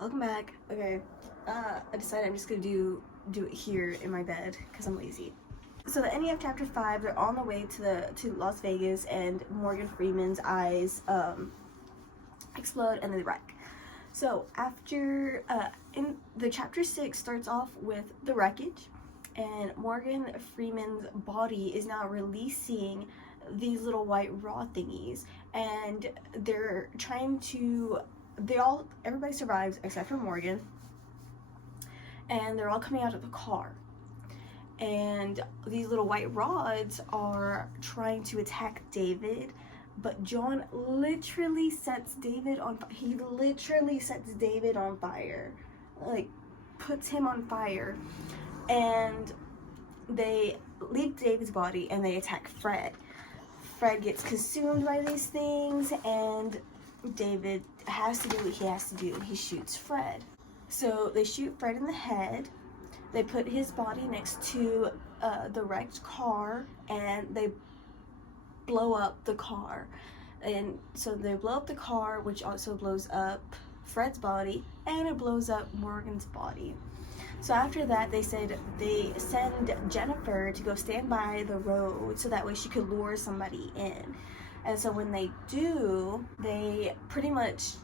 Welcome back. Okay, I decided I'm just gonna do it here in my bed because I'm lazy. So the ending of chapter 5, they're on the way to Las Vegas, and Morgan Freeman's eyes explode and they wreck. So after in the chapter 6 starts off with the wreckage, and Morgan Freeman's body is now releasing these little white raw thingies, and they're trying to everybody survives except for Morgan, and they're all coming out of the car, and these little white rods are trying to attack David, but John literally sets David on fire. He literally sets David on fire, like puts him on fire, and they leave David's body and they attack Fred. Fred gets consumed by these things, and David has to do what he has to do. He shoots Fred. So they shoot Fred in the head. They put his body next to the wrecked car, and they blow up the car. And so they blow up the car, which also blows up Fred's body, and it blows up Morgan's body. So after that, they said they send Jennifer to go stand by the road so that way she could lure somebody in. And so when they do, they pretty much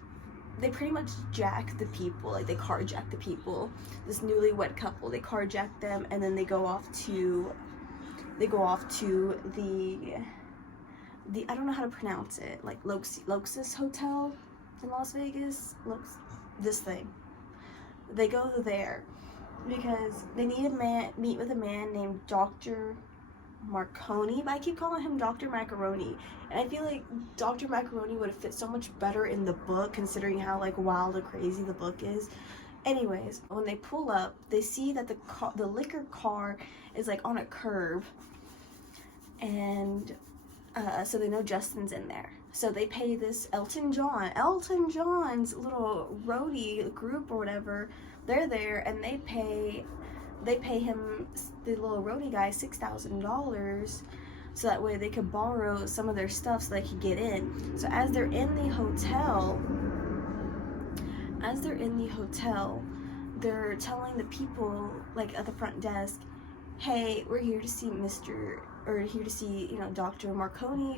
jack the people, like they carjack the people. This newlywed couple, they carjack them, and then they go off to the I don't know how to pronounce it, like Luxus Hotel in Las Vegas. This thing. They go there because they need to meet with a man named Dr. Marconi, but I keep calling him Dr. Macaroni, and I feel like Dr. Macaroni would have fit so much better in the book, considering how like wild and crazy the book is. Anyways, when they pull up, they see that the liquor car is like on a curve, and so they know Justin's in there. So they pay this Elton John's little roadie group or whatever. They're there, and they pay him, the little roadie guy, $6,000, so that way they could borrow some of their stuff so they could get in. So as they're in the hotel, they're telling the people like at the front desk, hey, we're here to see Dr. Macaroni,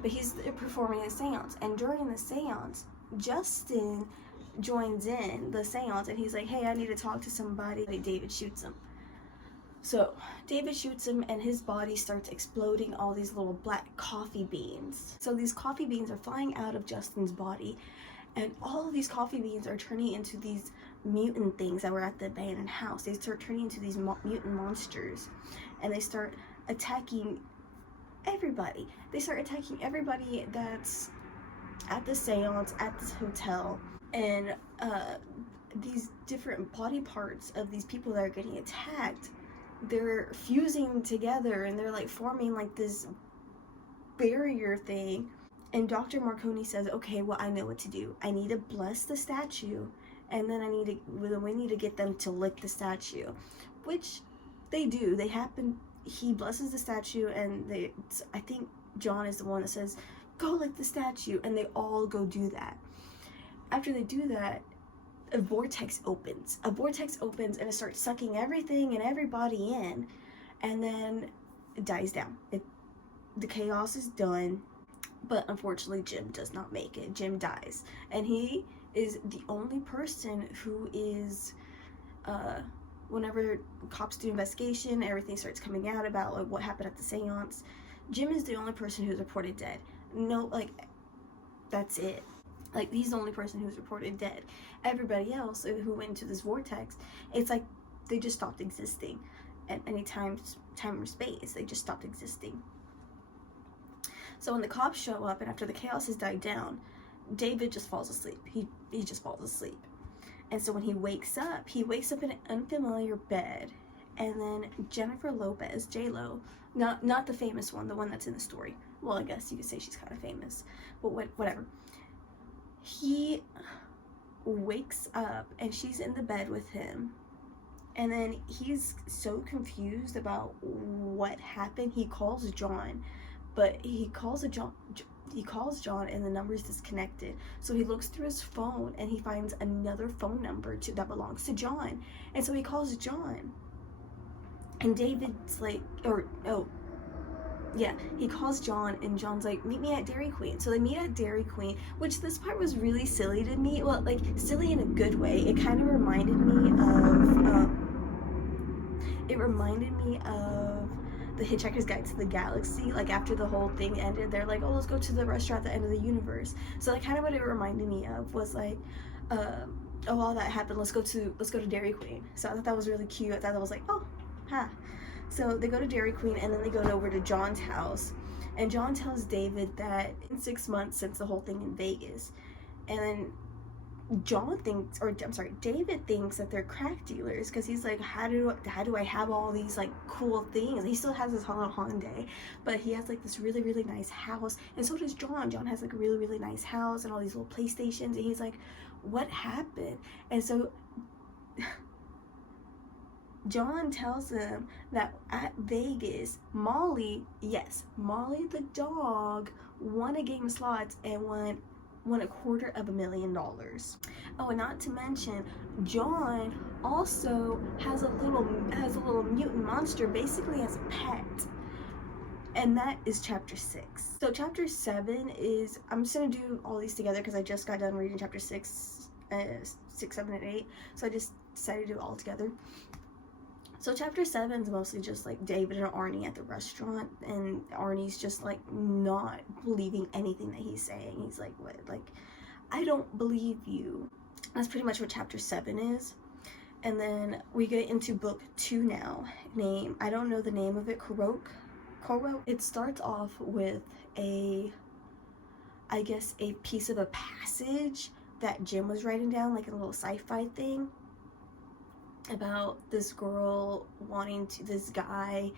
but he's performing a seance. And during the seance, Justin joins in the seance, and he's like, hey, I need to talk to somebody. David shoots him. So David shoots him, and his body starts exploding all these little black coffee beans. So these coffee beans are flying out of Justin's body, and all of these coffee beans are turning into these mutant things that were at the abandoned house. They start turning into these mutant monsters, and they start attacking everybody. They start attacking everybody that's at the seance, at this hotel. And these different body parts of these people that are getting attacked, they're fusing together, and they're like forming like this barrier thing. And Dr. Marconi says, okay, well, I know what to do. I need to bless the statue, and then we need to get them to lick the statue, which they do. He blesses the statue, and I think John is the one that says, go lick the statue, and they all go do that. After they do that, a vortex opens, and it starts sucking everything and everybody in, and then it dies down. The chaos is done, but unfortunately Jim does not make it. Jim dies, and he is the only person who is, whenever cops do investigation, everything starts coming out about like what happened at the seance. Jim is the only person who's reported dead. No, like, that's it. Like, he's the only person who's reported dead. Everybody else who went into this vortex, it's like they just stopped existing at any time or space. They just stopped existing. So when the cops show up, and after the chaos has died down, David just falls asleep. He just falls asleep. And so when he wakes up in an unfamiliar bed, and then Jennifer Lopez, J-Lo, not the famous one, the one that's in the story. Well, I guess you could say she's kind of famous, but whatever. He wakes up, and she's in the bed with him, and then he's so confused about what happened. He calls John, but he calls He calls John and the number is disconnected. So he looks through his phone and he finds another phone number that belongs to John. And so he calls John. And David's like, he calls John and John's like, meet me at Dairy Queen. So they meet at Dairy Queen, which this part was really silly to me. Well, like, silly in a good way. It kind of reminded me of The Hitchhiker's Guide to the Galaxy. Like, after the whole thing ended, they're like, oh, let's go to the restaurant at the end of the universe. So like, kind of what it reminded me of was like, all that happened, let's go to Dairy Queen. So I thought that was really cute. I thought that was like, oh, ha. So they go to Dairy Queen and then they go over to John's house, and John tells David that in 6 months since the whole thing in Vegas, and then David thinks that they're crack dealers, because he's like, how do I have all these like cool things? And he still has his little Hyundai, but he has like this really, really nice house, and so does John. John has like a really, really nice house and all these little PlayStations, and he's like, what happened? And so John tells him that at Vegas, Molly the dog won a game of slots and won $250,000. Oh, and not to mention, John also has a little mutant monster, basically as a pet. And that is chapter 6. So chapter 7 is, I'm just gonna do all these together because I just got done reading chapter 6, 7, and 8. So I just decided to do it all together. So chapter 7 is mostly just like David and Arnie at the restaurant, and Arnie's just like not believing anything that he's saying. He's like, what? Like, I don't believe you. That's pretty much what chapter 7 is. And then we get into book 2 now. I don't know the name of it, Korok. It starts off with I guess a piece of a passage that Jim was writing down, like a little sci-fi thing, about this girl wanting this guy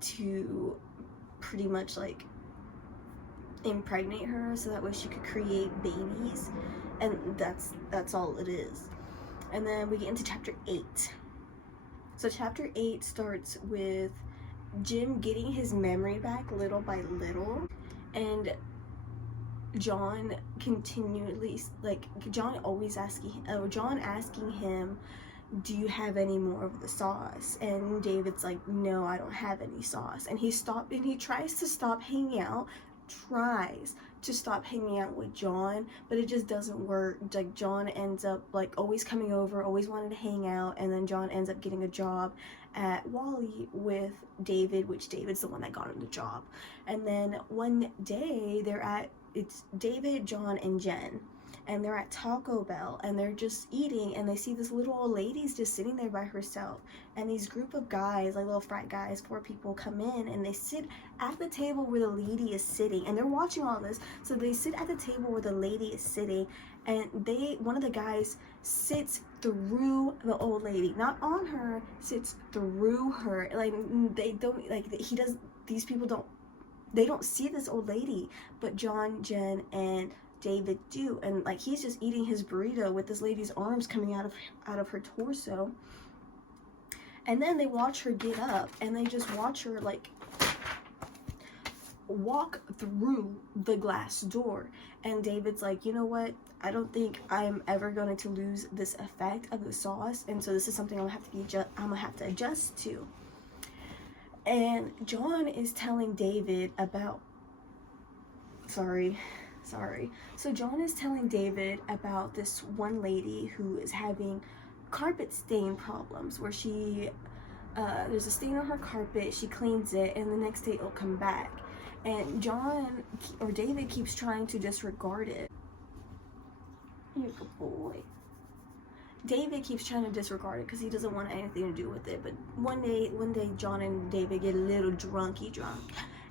to pretty much like impregnate her so that way she could create babies, and that's all it is. And then we get into chapter 8. So chapter 8 starts with Jim getting his memory back little by little, and John asking him, do you have any more of the sauce? And David's like, no, I don't have any sauce. And he tries to stop hanging out with John, but it just doesn't work. Like, John ends up like always coming over, always wanting to hang out, and then John ends up getting a job at Wally with David, which David's the one that got him the job. And then one day it's David, John, and Jen, and they're at Taco Bell, and they're just eating, and they see this little old lady's just sitting there by herself, and these group of guys, like little frat guys, 4 people, come in, and they sit at the table where the lady is sitting, and they're watching all this. So they sit at the table where the lady is sitting, and one of the guys sits through the old lady, not on her, sits through her. Like, they don't, like, these people don't see this old lady, but John, Jen, and David do. And like, he's just eating his burrito with this lady's arms coming out of her torso, and then they watch her get up, and they just watch her like walk through the glass door. And David's like, you know what, I don't think I'm ever going to lose this effect of the sauce, and so this is something I'm gonna have to adjust to. And John is telling David about So John is telling David about this one lady who is having carpet stain problems, where there's a stain on her carpet, she cleans it, and the next day it'll come back. And David keeps trying to disregard it. You're a good boy. David keeps trying to disregard it because he doesn't want anything to do with it. But one day John and David get a little drunk,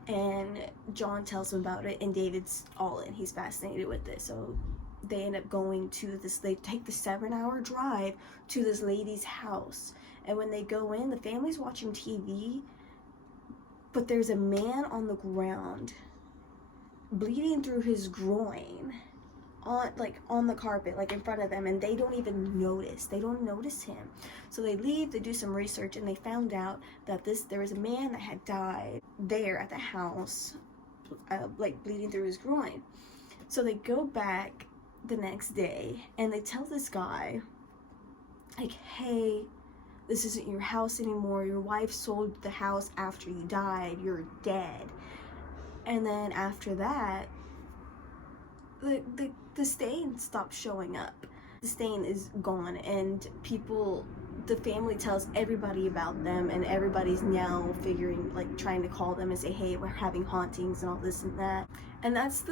and John tells him about it, and David's all in. He's fascinated with it. So they end up going to they take the 7-hour drive to this lady's house. And when they go in, the family's watching TV, but there's a man on the ground bleeding through his groin on the carpet, like in front of them, and they don't even notice. They don't notice him. So they leave, they do some research, and they found out that there was a man that had died there at the house like bleeding through his groin. So they go back the next day and they tell this guy, like, hey, this isn't your house anymore. Your wife sold the house after you died. You're dead. And then after that, the stain stops showing up. The stain is gone, and the family tells everybody about them, and everybody's now figuring, like, trying to call them and say, hey, we're having hauntings and all this and that. And that's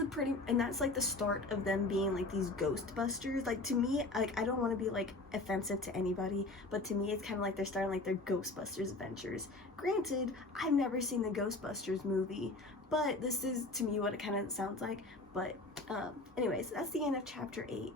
like the start of them being like these Ghostbusters. Like, to me, like, I don't want to be like offensive to anybody, but to me it's kind of like they're starting like their Ghostbusters adventures. Granted, I've never seen the Ghostbusters movie, but this is to me what it kind of sounds like. But anyways, that's the end of chapter 8.